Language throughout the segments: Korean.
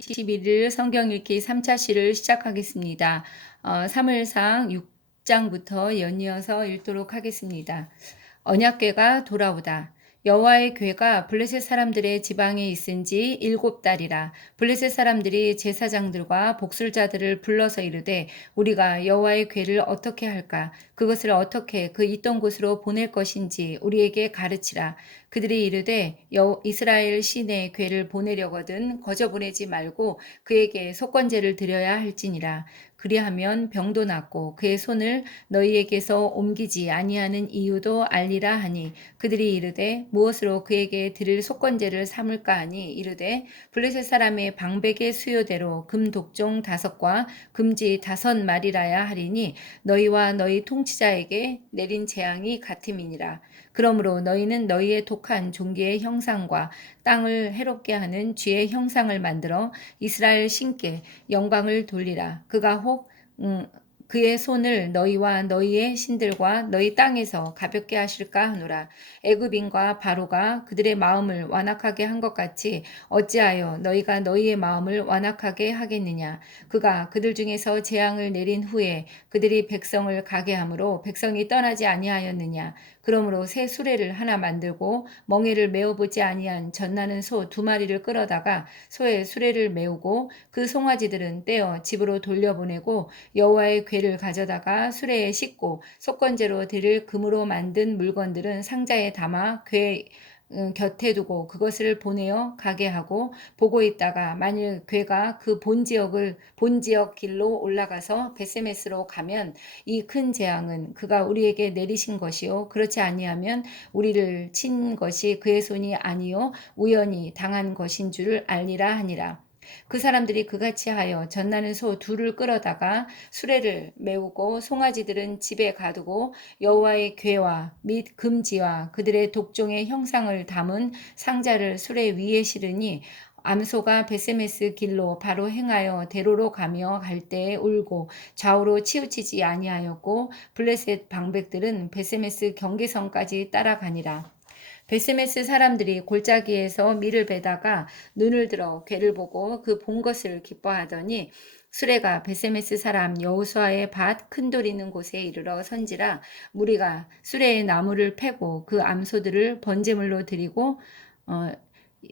21일 성경 읽기 3차 시를 시작하겠습니다. 사무엘상 6장부터 연이어서 읽도록 하겠습니다. 언약궤가 돌아오다. 여호와의 궤가 블레셋 사람들의 지방에 있은지 7달이라. 블레셋 사람들이 제사장들과 복술자들을 불러서 이르되 우리가 여호와의 궤를 어떻게 할까? 그것을 어떻게 그 있던 곳으로 보낼 것인지 우리에게 가르치라. 그들이 이르되 이스라엘 시내 궤를 보내려거든 거저 보내지 말고 그에게 속건제를 드려야 할지니라. 그리하면 병도 낫고 그의 손을 너희에게서 옮기지 아니하는 이유도 알리라 하니 그들이 이르되 무엇으로 그에게 드릴 속건제를 삼을까 하니 이르되 블레셋 사람의 방백의 수요대로 금 독종 5과 금지 5마리라야 하리니 너희와 너희 통치자에게 내린 재앙이 같음이니라. 그러므로 너희는 너희의 독한 종기의 형상과 땅을 해롭게 하는 쥐의 형상을 만들어 이스라엘 신께 영광을 돌리라. 그가 혹 그의 손을 너희와 너희의 신들과 너희 땅에서 가볍게 하실까 하노라. 애굽인과 바로가 그들의 마음을 완악하게 한 것 같이 어찌하여 너희가 너희의 마음을 완악하게 하겠느냐. 그가 그들 중에서 재앙을 내린 후에 그들이 백성을 가게 함으로 백성이 떠나지 아니하였느냐. 그러므로 새 수레를 하나 만들고 멍에를 메어보지 아니한 젖나는 소 2마리를 끌어다가 소의 수레를 메우고 그 송아지들은 떼어 집으로 돌려보내고 여호와의 궤를 가져다가 수레에 싣고 속건제로 드릴 금으로 만든 물건들은 상자에 담아 궤 곁에 두고 그것을 보내어 가게 하고 보고 있다가 만일 궤가 그 본지역 길로 올라가서 베세메스로 가면 이 큰 재앙은 그가 우리에게 내리신 것이요 그렇지 아니하면 우리를 친 것이 그의 손이 아니요 우연히 당한 것인 줄을 알리라 하니라. 그 사람들이 그같이 하여 젖나는 소 2를 끌어다가 수레를 메우고 송아지들은 집에 가두고 여호와의 궤와 및 금지와 그들의 독종의 형상을 담은 상자를 수레 위에 실으니 암소가 베세메스 길로 바로 행하여 대로로 가며 갈 때에 울고 좌우로 치우치지 아니하였고 블레셋 방백들은 베세메스 경계선까지 따라가니라. 베세메스 사람들이 골짜기에서 밀을 베다가 눈을 들어 궤를 보고 그 본 것을 기뻐하더니 수레가 베세메스 사람 여호수아의 밭 큰 돌 있는 곳에 이르러 선지라. 무리가 수레의 나무를 패고 그 암소들을 번제물로 드리고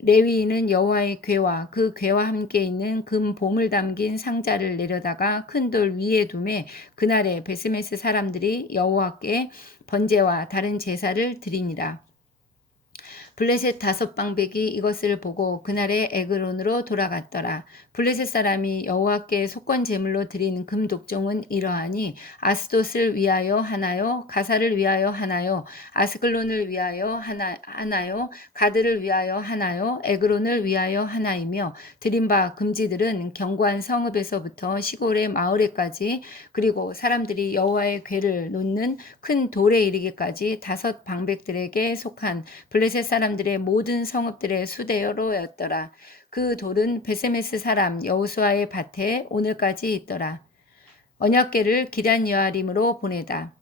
레위인은 여호와의 궤와 그 궤와 함께 있는 금 보물 담긴 상자를 내려다가 큰 돌 위에 두매 그날에 베세메스 사람들이 여호와께 번제와 다른 제사를 드리니라. 블레셋 5방백이 이것을 보고 그날에 에그론으로 돌아갔더라. 블레셋 사람이 여호와께 속건 제물로 드린 금 독종은 이러하니 아스돗을 위하여 하나요, 가사를 위하여 하나요, 아스글론을 위하여 하나요, 가드를 위하여 하나요, 에그론을 위하여 하나이며 드린 바 금지들은 견고한 성읍에서부터 시골의 마을에까지 그리고 사람들이 여호와의 궤를 놓는 큰 돌에 이르기까지 5방백들에게 속한 블레셋 사람들의 모든 성읍들의 수대로였더라. 그 돌은 베세메스 사람 여호수아의 밭에 오늘까지 있더라. 언약궤를 기럇여아림으로 보내다.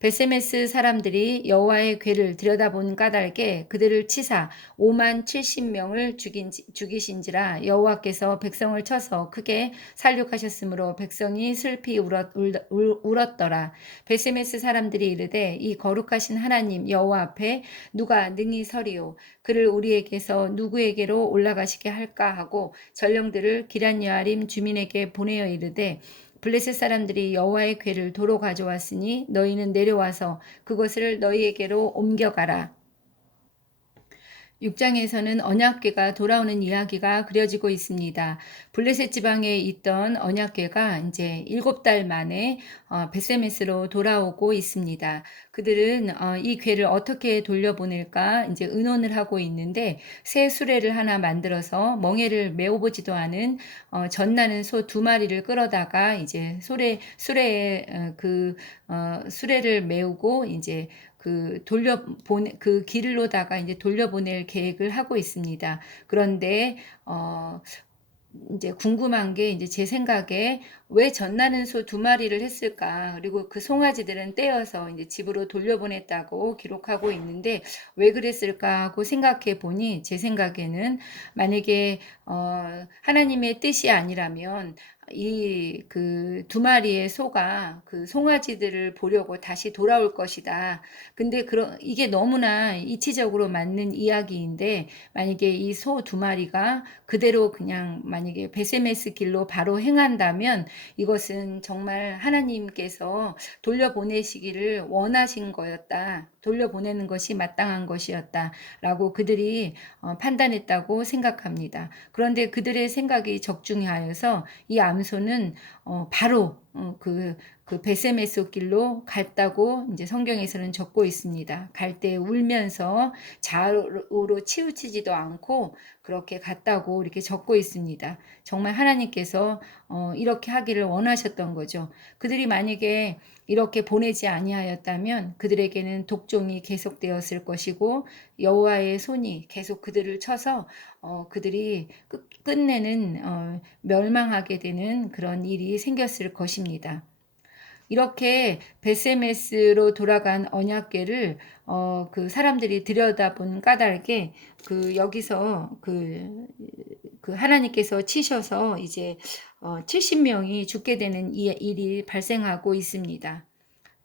베세메스 사람들이 여호와의 궤를 들여다본 까닭에 그들을 치사 5만 70명을 죽이신지라. 여호와께서 백성을 쳐서 크게 살육하셨으므로 백성이 슬피 울었더라. 베세메스 사람들이 이르되 이 거룩하신 하나님 여호와 앞에 누가 능히 서리요 그를 우리에게서 누구에게로 올라가시게 할까 하고 전령들을 기럇여아림 주민에게 보내어 이르되 블레셋 사람들이 여호와의 궤를 도로 가져왔으니 너희는 내려와서 그것을 너희에게로 옮겨가라. 6장에서는 언약궤가 돌아오는 이야기가 그려지고 있습니다. 블레셋 지방에 있던 언약궤가 이제 7달 만에 베세메스로 돌아오고 있습니다. 그들은 이 궤를 어떻게 돌려보낼까 이제 의논을 하고 있는데 새 수레를 하나 만들어서 멍에를 메어보지도 않은 젖나는 소 2마리를 끌어다가 이제 수레에 수레를 메우고 이제 그 길로다가 이제 돌려보낼 계획을 하고 있습니다. 그런데 이제 궁금한 게 이제 제 생각에 '왜 젖나는 소 두 마리를 했을까?' 그리고 그 송아지들은 떼어서 이제 집으로 돌려보냈다고 기록하고 있는데 '왜 그랬을까?' 하고 생각해 보니 제 생각에는 만약에 하나님의 뜻이 아니라면 이 그 두 마리의 소가 그 송아지들을 보려고 다시 돌아올 것이다. 근데 이게 너무나 이치적으로 맞는 이야기인데 만약에 이 소 두 마리가 그대로 그냥 만약에 베세메스 길로 바로 행한다면 이것은 정말 하나님께서 돌려보내시기를 원하신 거였다. 돌려보내는 것이 마땅한 것이었다라고 그들이 판단했다고 생각합니다. 그런데 그들의 생각이 적중하여서 이 암소는 바로 그 베세메스 길로 갔다고 이제 성경에서는 적고 있습니다. 갈 때 울면서 좌우로 치우치지도 않고 그렇게 갔다고 이렇게 적고 있습니다. 정말 하나님께서 이렇게 하기를 원하셨던 거죠. 그들이 만약에 이렇게 보내지 아니하였다면 그들에게는 독종이 계속되었을 것이고 여호와의 손이 계속 그들을 쳐서 그들이 끝내는 멸망하게 되는 그런 일이 생겼을 것입니다. 이렇게 베세메스로 돌아간 언약궤를 그 사람들이 들여다본 까닭에 여기서 그 하나님께서 치셔서 이제 70명이 죽게 되는 일이 발생하고 있습니다.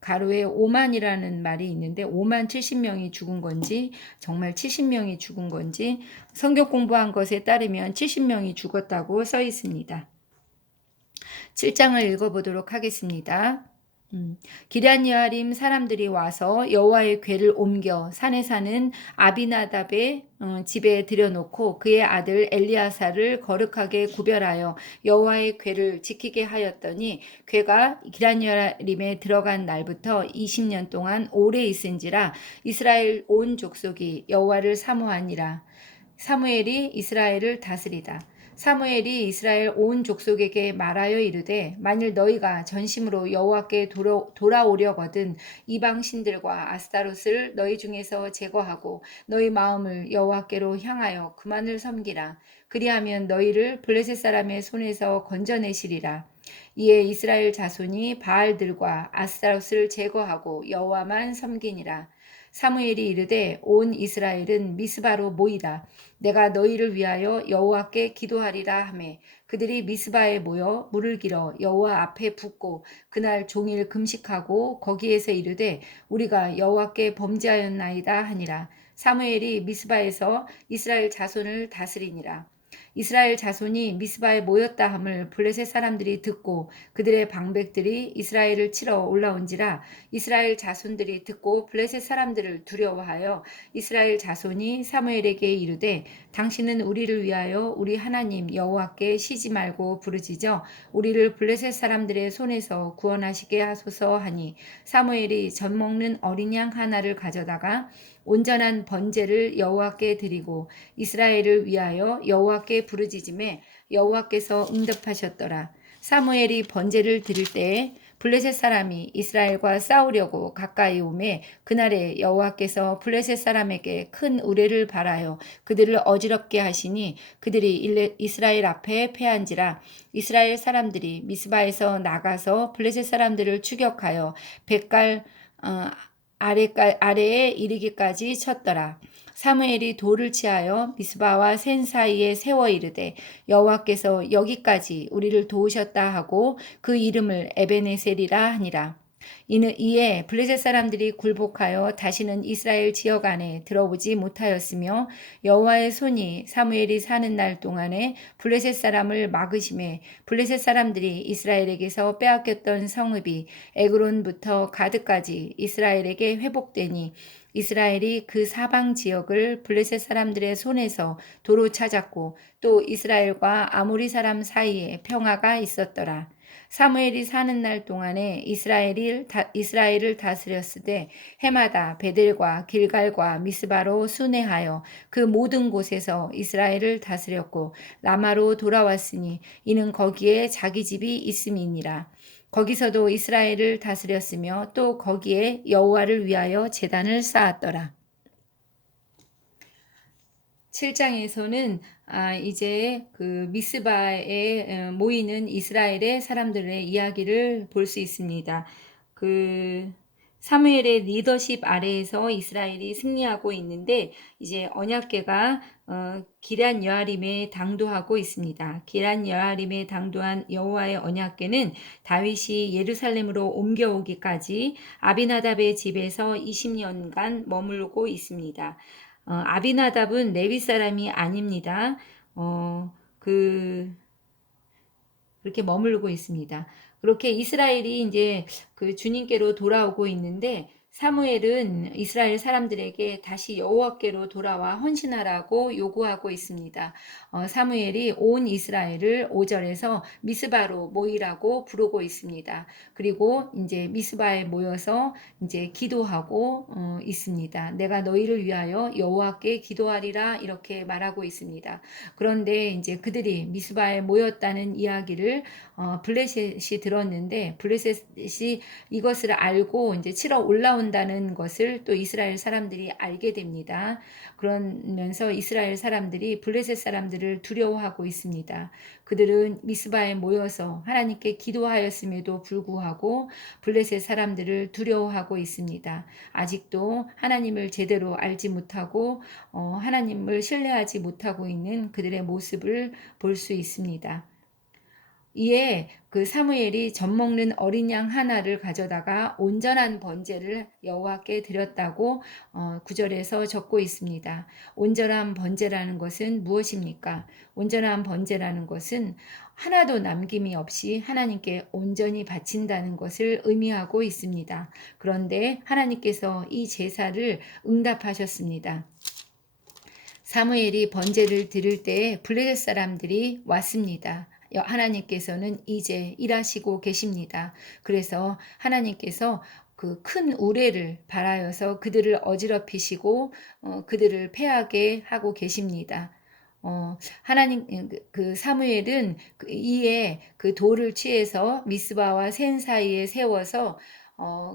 가로에 5만이라는 말이 있는데 5만 70명이 죽은 건지 정말 70명이 죽은 건지 성경 공부한 것에 따르면 70명이 죽었다고 써 있습니다. 7장을 읽어보도록 하겠습니다. 기럇 여아림 사람들이 와서 여호와의 궤를 옮겨 산에 사는 아비나답의 집에 들여놓고 그의 아들 엘리아사를 거룩하게 구별하여 여호와의 궤를 지키게 하였더니 궤가 기럇 여아림에 들어간 날부터 20년 동안 오래 있은지라 이스라엘 온 족속이 여호와를 사모하니라. 사무엘이 이스라엘을 다스리다. 사무엘이 이스라엘 온 족속에게 말하여 이르되 만일 너희가 전심으로 여호와께 돌아오려거든 이방 신들과 아스타롯을 너희 중에서 제거하고 너희 마음을 여호와께로 향하여 그만을 섬기라. 그리하면 너희를 블레셋 사람의 손에서 건져내시리라. 이에 이스라엘 자손이 바알들과 아스타롯을 제거하고 여호와만 섬기니라. 사무엘이 이르되 온 이스라엘은 미스바로 모이라. 내가 너희를 위하여 여호와께 기도하리라 하매 그들이 미스바에 모여 물을 길어 여호와 앞에 붓고 그날 종일 금식하고 거기에서 이르되 우리가 여호와께 범죄하였나이다 하니라. 사무엘이 미스바에서 이스라엘 자손을 다스리니라. 이스라엘 자손이 미스바에 모였다 함을 블레셋 사람들이 듣고 그들의 방백들이 이스라엘을 치러 올라온지라 이스라엘 자손들이 듣고 블레셋 사람들을 두려워하여 이스라엘 자손이 사무엘에게 이르되 당신은 우리를 위하여 우리 하나님 여호와께 쉬지 말고 부르짖어 우리를 블레셋 사람들의 손에서 구원하시게 하소서 하니 사무엘이 젖 먹는 어린 양 하나를 가져다가 온전한 번제를 여호와께 드리고 이스라엘을 위하여 여호와께 부르짖음에 여호와께서 응답하셨더라. 사무엘이 번제를 드릴 때에 블레셋 사람이 이스라엘과 싸우려고 가까이 오매 그날에 여호와께서 블레셋 사람에게 큰 우레를 발하여 그들을 어지럽게 하시니 그들이 이스라엘 앞에 패한지라. 이스라엘 사람들이 미스바에서 나가서 블레셋 사람들을 추격하여 백갈 아래에 이르기까지 쳤더라. 사무엘이 돌을 치하여 미스바와 센 사이에 세워 이르되 여호와께서 여기까지 우리를 도우셨다 하고 그 이름을 에베네셀이라 하니라. 이에 블레셋 사람들이 굴복하여 다시는 이스라엘 지역 안에 들어오지 못하였으며 여호와의 손이 사무엘이 사는 날 동안에 블레셋 사람을 막으심에 블레셋 사람들이 이스라엘에게서 빼앗겼던 성읍이 에그론부터 가드까지 이스라엘에게 회복되니 이스라엘이 그 사방 지역을 블레셋 사람들의 손에서 도로 찾았고 또 이스라엘과 아모리 사람 사이에 평화가 있었더라. 사무엘이 사는 날 동안에 이스라엘을 다스렸으되 해마다 베델과 길갈과 미스바로 순회하여 그 모든 곳에서 이스라엘을 다스렸고 라마로 돌아왔으니 이는 거기에 자기 집이 있음이니라. 거기서도 이스라엘을 다스렸으며 또 거기에 여호와를 위하여 제단을 쌓았더라. 7장에서는 이제 그 미스바에 모이는 이스라엘의 사람들의 이야기를 볼 수 있습니다. 그 사무엘의 리더십 아래에서 이스라엘이 승리하고 있는데 이제 언약궤가 기럇 여아림에 당도하고 있습니다. 기럇 여아림에 당도한 여호와의 언약궤는 다윗이 예루살렘으로 옮겨오기까지 아비나답의 집에서 20년간 머물고 있습니다. 아비나답은 레위 사람이 아닙니다. 그렇게 머물고 있습니다. 그렇게 이스라엘이 이제 그 주님께로 돌아오고 있는데 사무엘은 이스라엘 사람들에게 다시 여호와께로 돌아와 헌신하라고 요구하고 있습니다. 사무엘이 온 이스라엘을 5절에서 미스바로 모이라고 부르고 있습니다. 그리고 이제 미스바에 모여서 이제 기도하고 있습니다. 내가 너희를 위하여 여호와께 기도하리라 이렇게 말하고 있습니다. 그런데 이제 그들이 미스바에 모였다는 이야기를 블레셋이 들었는데 블레셋이 이것을 알고 이제 치러 올라온다는 것을 또 이스라엘 사람들이 알게 됩니다. 그러면서 이스라엘 사람들이 블레셋 사람들을 두려워하고 있습니다. 그들은 미스바에 모여서 하나님께 기도하였음에도 불구하고 블레셋 사람들을 두려워하고 있습니다. 아직도 하나님을 제대로 알지 못하고 하나님을 신뢰하지 못하고 있는 그들의 모습을 볼 수 있습니다. 이에 그 사무엘이 젖먹는 어린 양 하나를 가져다가 온전한 번제를 여호와께 드렸다고 9절에서 적고 있습니다. 온전한 번제라는 것은 무엇입니까? 온전한 번제라는 것은 하나도 남김이 없이 하나님께 온전히 바친다는 것을 의미하고 있습니다. 그런데 하나님께서 이 제사를 응답하셨습니다. 사무엘이 번제를 드릴 때에 블레셋 사람들이 왔습니다. 하나님께서는 이제 일하시고 계십니다. 그래서 하나님께서 그 큰 우레를 발하여서 그들을 어지럽히시고 그들을 패하게 하고 계십니다. 하나님 그 사무엘은 이에 그 돌을 취해서 미스바와 센 사이에 세워서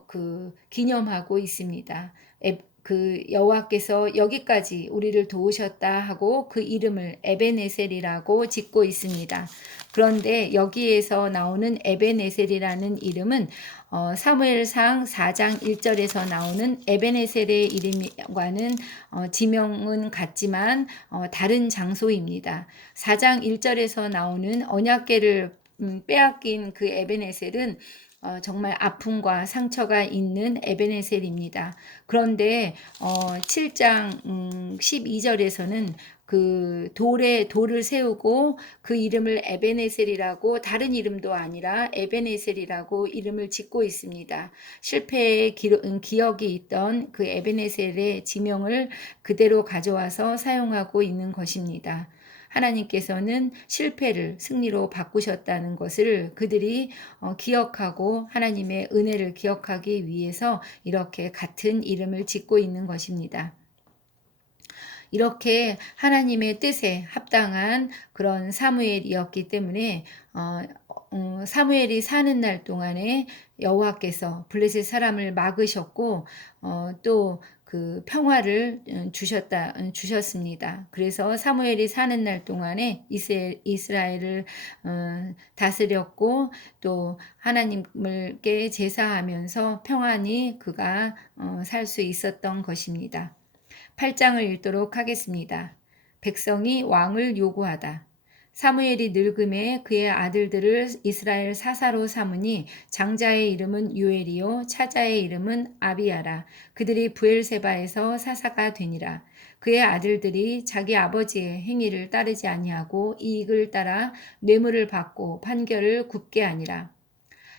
그 기념하고 있습니다. 그 여호와께서 여기까지 우리를 도우셨다 하고 그 이름을 에베네셀이라고 짓고 있습니다. 그런데 여기에서 나오는 에베네셀이라는 이름은 사무엘상 4장 1절에서 나오는 에베네셀의 이름과는 지명은 같지만 다른 장소입니다. 4장 1절에서 나오는 언약궤를 빼앗긴 그 에베네셀은 정말 아픔과 상처가 있는 에베네셀입니다. 그런데 7장 12절에서는 그 돌을 세우고 그 이름을 에베네셀이라고 다른 이름도 아니라 에베네셀이라고 이름을 짓고 있습니다. 실패의 기억이 있던 그 에베네셀의 지명을 그대로 가져와서 사용하고 있는 것입니다. 하나님께서는 실패를 승리로 바꾸셨다는 것을 그들이 기억하고 하나님의 은혜를 기억하기 위해서 이렇게 같은 이름을 짓고 있는 것입니다. 이렇게 하나님의 뜻에 합당한 그런 사무엘이었기 때문에 사무엘이 사는 날 동안에 여호와께서 블레셋 사람을 막으셨고 또 그 평화를 주셨습니다. 그래서 사무엘이 사는 날 동안에 이스라엘을 다스렸고 또 하나님께 제사하면서 평안히 그가 살 수 있었던 것입니다. 8장을 읽도록 하겠습니다. 백성이 왕을 요구하다. 사무엘이 늙음에 그의 아들들을 이스라엘 사사로 삼으니 장자의 이름은 요엘이요 차자의 이름은 아비야라. 그들이 브엘세바에서 사사가 되니라. 그의 아들들이 자기 아버지의 행위를 따르지 아니하고 이익을 따라 뇌물을 받고 판결을 굽게 하니라.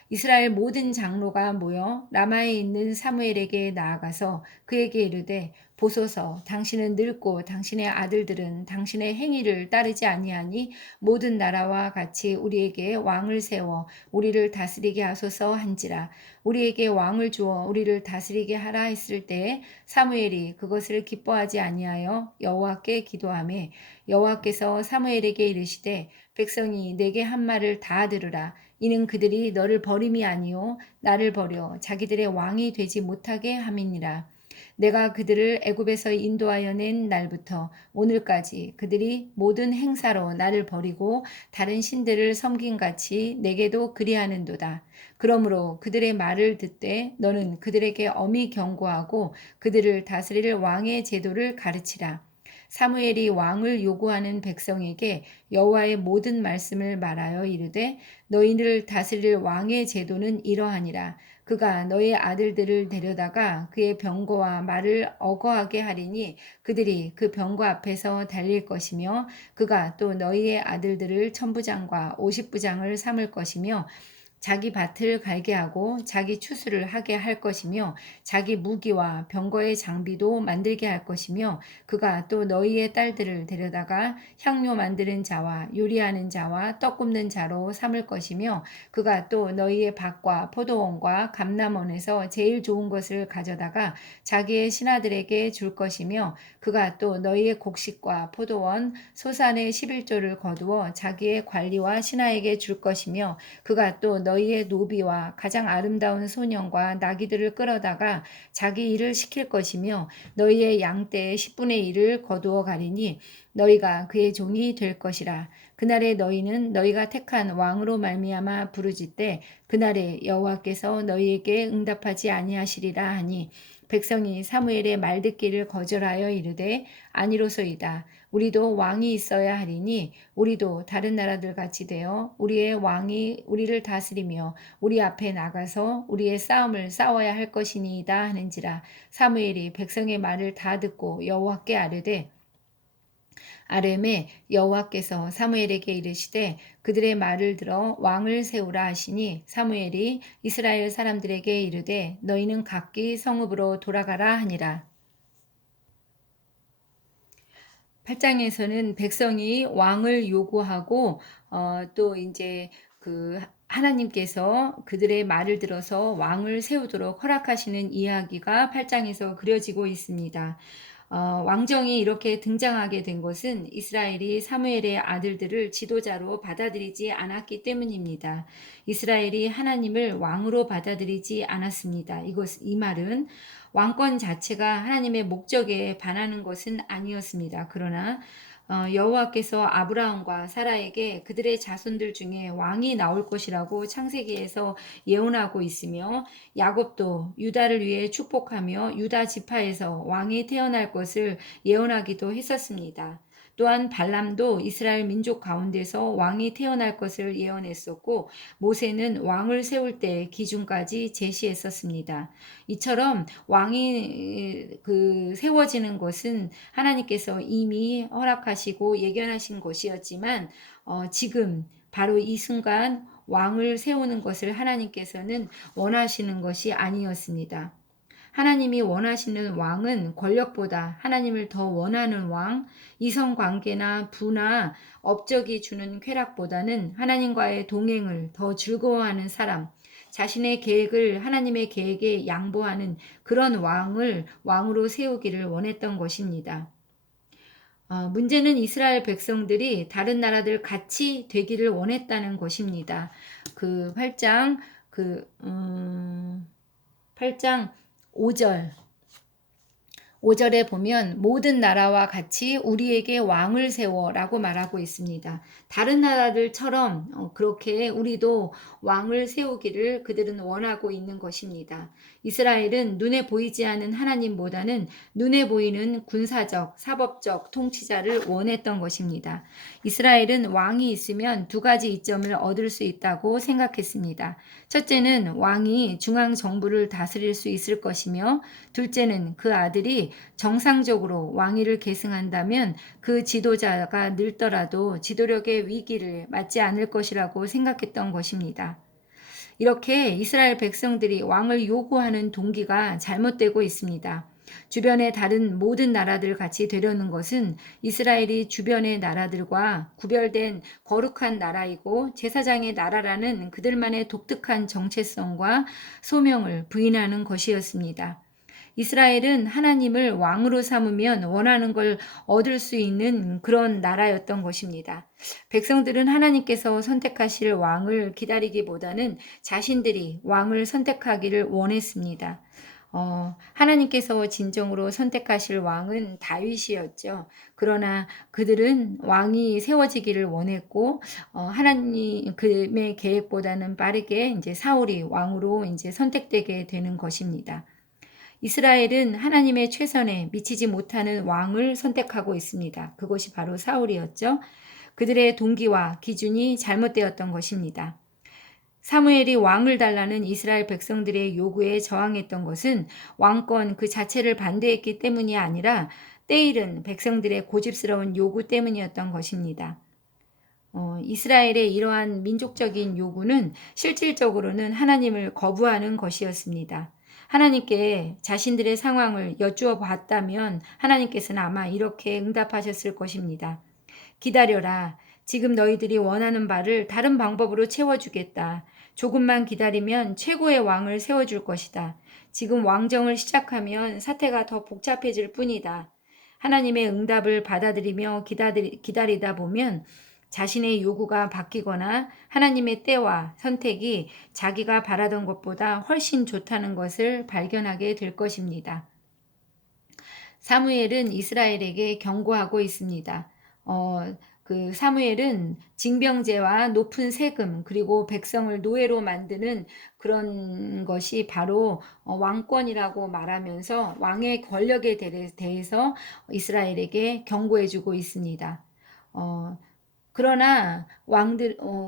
이스라엘 모든 장로가 모여 라마에 있는 사무엘에게 나아가서 그에게 이르되 보소서 당신은 늙고 당신의 아들들은 당신의 행위를 따르지 아니하니 모든 나라와 같이 우리에게 왕을 세워 우리를 다스리게 하소서 한지라. 우리에게 왕을 주어 우리를 다스리게 하라 했을 때에 사무엘이 그것을 기뻐하지 아니하여 여호와께 기도하매 여호와께서 사무엘에게 이르시되 백성이 내게 한 말을 다 들으라. 이는 그들이 너를 버림이 아니요 나를 버려 자기들의 왕이 되지 못하게 함이니라. 내가 그들을 애굽에서 인도하여 낸 날부터 오늘까지 그들이 모든 행사로 나를 버리고 다른 신들을 섬김같이 내게도 그리하는도다. 그러므로 그들의 말을 듣되 너는 그들에게 엄히 경고하고 그들을 다스릴 왕의 제도를 가르치라. 사무엘이 왕을 요구하는 백성에게 여호와의 모든 말씀을 말하여 이르되 너희를 다스릴 왕의 제도는 이러하니라. 그가 너의 아들들을 데려다가 그의 병거와 말을 어거하게 하리니 그들이 그 병거 앞에서 달릴 것이며 그가 또 너희의 아들들을 천부장과 오십부장을 삼을 것이며 자기 밭을 갈게 하고 자기 추수를 하게 할 것이며 자기 무기와 병거의 장비도 만들게 할 것이며 그가 또 너희의 딸들을 데려다가 향료 만드는 자와 요리하는 자와 떡 굽는 자로 삼을 것이며 그가 또 너희의 밭과 포도원과 감람원에서 제일 좋은 것을 가져다가 자기의 신하들에게 줄 것이며 그가 또 너희의 곡식과 포도원 소산의 11조를 거두어 자기의 관리와 신하에게 줄 것이며 그가 또 너희의 노비와 가장 아름다운 소년과 나귀들을 끌어다가 자기 일을 시킬 것이며 너희의 양떼의 10분의 1을 거두어 가리니 너희가 그의 종이 될 것이라. 그날에 너희는 너희가 택한 왕으로 말미암아 부르짖되 그날에 여호와께서 너희에게 응답하지 아니하시리라 하니 백성이 사무엘의 말 듣기를 거절하여 이르되 아니로소이다. 우리도 왕이 있어야 하리니 우리도 다른 나라들 같이 되어 우리의 왕이 우리를 다스리며 우리 앞에 나가서 우리의 싸움을 싸워야 할 것이니이다 하는지라. 사무엘이 백성의 말을 다 듣고 여호와께 아뢰매 여호와께서 사무엘에게 이르시되 그들의 말을 들어 왕을 세우라 하시니 사무엘이 이스라엘 사람들에게 이르되 너희는 각기 성읍으로 돌아가라 하니라. 8장에서는 백성이 왕을 요구하고 또 이제 그 하나님께서 그들의 말을 들어서 왕을 세우도록 허락하시는 이야기가 8장에서 그려지고 있습니다. 왕정이 이렇게 등장하게 된 것은 이스라엘이 사무엘의 아들들을 지도자로 받아들이지 않았기 때문입니다. 이스라엘이 하나님을 왕으로 받아들이지 않았습니다. 이 말은 왕권 자체가 하나님의 목적에 반하는 것은 아니었습니다. 그러나 여호와께서 아브라함과 사라에게 그들의 자손들 중에 왕이 나올 것이라고 창세기에서 예언하고 있으며 야곱도 유다를 위해 축복하며 유다 지파에서 왕이 태어날 것을 예언하기도 했었습니다. 또한 발람도 이스라엘 민족 가운데서 왕이 태어날 것을 예언했었고 모세는 왕을 세울 때 기준까지 제시했었습니다. 이처럼 왕이 세워지는 것은 하나님께서 이미 허락하시고 예견하신 것이었지만 지금 바로 이 순간 왕을 세우는 것을 하나님께서는 원하시는 것이 아니었습니다. 하나님이 원하시는 왕은 권력보다 하나님을 더 원하는 왕, 이성관계나 부나 업적이 주는 쾌락보다는 하나님과의 동행을 더 즐거워하는 사람, 자신의 계획을 하나님의 계획에 양보하는 그런 왕을 왕으로 세우기를 원했던 것입니다. 문제는 이스라엘 백성들이 다른 나라들 같이 되기를 원했다는 것입니다. 8장 5절에 보면 모든 나라와 같이 우리에게 왕을 세워라고 말하고 있습니다. 다른 나라들처럼 그렇게 우리도 왕을 세우기를 그들은 원하고 있는 것입니다. 이스라엘은 눈에 보이지 않는 하나님보다는 눈에 보이는 군사적, 사법적 통치자를 원했던 것입니다. 이스라엘은 왕이 있으면 두 가지 이점을 얻을 수 있다고 생각했습니다. 첫째는 왕이 중앙 정부를 다스릴 수 있을 것이며 둘째는 그 아들이 정상적으로 왕위를 계승한다면 그 지도자가 늙더라도 지도력의 위기를 맞지 않을 것이라고 생각했던 것입니다. 이렇게 이스라엘 백성들이 왕을 요구하는 동기가 잘못되고 있습니다. 주변의 다른 모든 나라들 같이 되려는 것은 이스라엘이 주변의 나라들과 구별된 거룩한 나라이고 제사장의 나라라는 그들만의 독특한 정체성과 소명을 부인하는 것이었습니다. 이스라엘은 하나님을 왕으로 삼으면 원하는 걸 얻을 수 있는 그런 나라였던 것입니다. 백성들은 하나님께서 선택하실 왕을 기다리기보다는 자신들이 왕을 선택하기를 원했습니다. 하나님께서 진정으로 선택하실 왕은 다윗이었죠. 그러나 그들은 왕이 세워지기를 원했고, 하나님 그의 계획보다는 빠르게 이제 사울이 왕으로 이제 선택되게 되는 것입니다. 이스라엘은 하나님의 최선에 미치지 못하는 왕을 선택하고 있습니다. 그것이 바로 사울이었죠. 그들의 동기와 기준이 잘못되었던 것입니다. 사무엘이 왕을 달라는 이스라엘 백성들의 요구에 저항했던 것은 왕권 그 자체를 반대했기 때문이 아니라 때일은 백성들의 고집스러운 요구 때문이었던 것입니다. 이스라엘의 이러한 민족적인 요구는 실질적으로는 하나님을 거부하는 것이었습니다. 하나님께 자신들의 상황을 여쭈어 봤다면 하나님께서는 아마 이렇게 응답하셨을 것입니다. 기다려라. 지금 너희들이 원하는 바를 다른 방법으로 채워주겠다. 조금만 기다리면 최고의 왕을 세워줄 것이다. 지금 왕정을 시작하면 사태가 더 복잡해질 뿐이다. 하나님의 응답을 받아들이며 기다리다 보면 자신의 요구가 바뀌거나 하나님의 때와 선택이 자기가 바라던 것보다 훨씬 좋다는 것을 발견하게 될 것입니다. 사무엘은 이스라엘에게 경고하고 있습니다. 그 사무엘은 징병제와 높은 세금 그리고 백성을 노예로 만드는 그런 것이 바로 왕권이라고 말하면서 왕의 권력에 대해서 이스라엘에게 경고해주고 있습니다. 그러나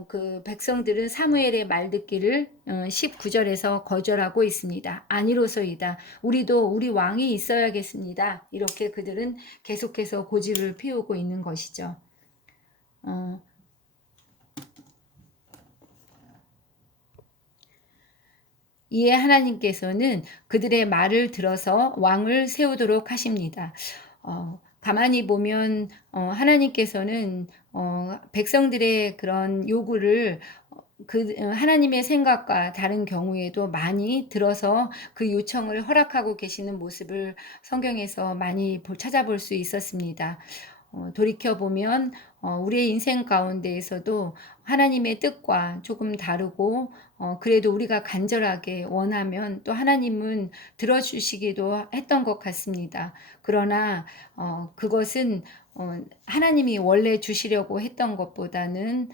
그 백성들은 사무엘의 말 듣기를 19절에서 거절하고 있습니다. 아니로소이다. 우리도 우리 왕이 있어야겠습니다. 이렇게 그들은 계속해서 고집을 피우고 있는 것이죠. 이에 하나님께서는 그들의 말을 들어서 왕을 세우도록 하십니다. 가만히 보면 하나님께서는 백성들의 그런 요구를 하나님의 생각과 다른 경우에도 많이 들어서 그 요청을 허락하고 계시는 모습을 성경에서 많이 찾아볼 수 있었습니다. 돌이켜보면 우리의 인생 가운데에서도 하나님의 뜻과 조금 다르고 그래도 우리가 간절하게 원하면 또 하나님은 들어주시기도 했던 것 같습니다. 그러나 그것은 하나님이 원래 주시려고 했던 것보다는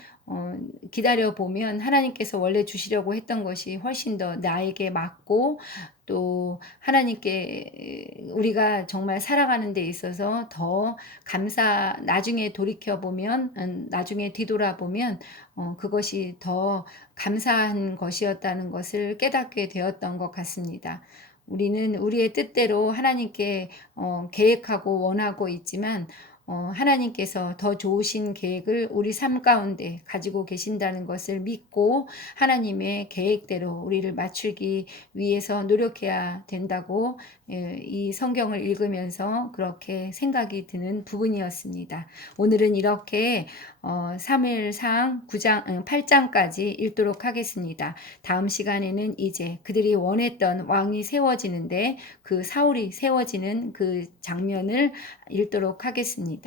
기다려보면 하나님께서 원래 주시려고 했던 것이 훨씬 더 나에게 맞고 또 하나님께 우리가 정말 살아가는 데 있어서 더 나중에 돌이켜보면 나중에 뒤돌아보면 그것이 더 감사한 것이었다는 것을 깨닫게 되었던 것 같습니다. 우리는 우리의 뜻대로 하나님께 계획하고 원하고 있지만 하나님께서 더 좋으신 계획을 우리 삶 가운데 가지고 계신다는 것을 믿고 하나님의 계획대로 우리를 맞추기 위해서 노력해야 된다고 이 성경을 읽으면서 그렇게 생각이 드는 부분이었습니다. 오늘은 이렇게 사무엘상 8장까지 읽도록 하겠습니다. 다음 시간에는 이제 그들이 원했던 왕이 세워지는데 그 사울이 세워지는 그 장면을 읽도록 하겠습니다.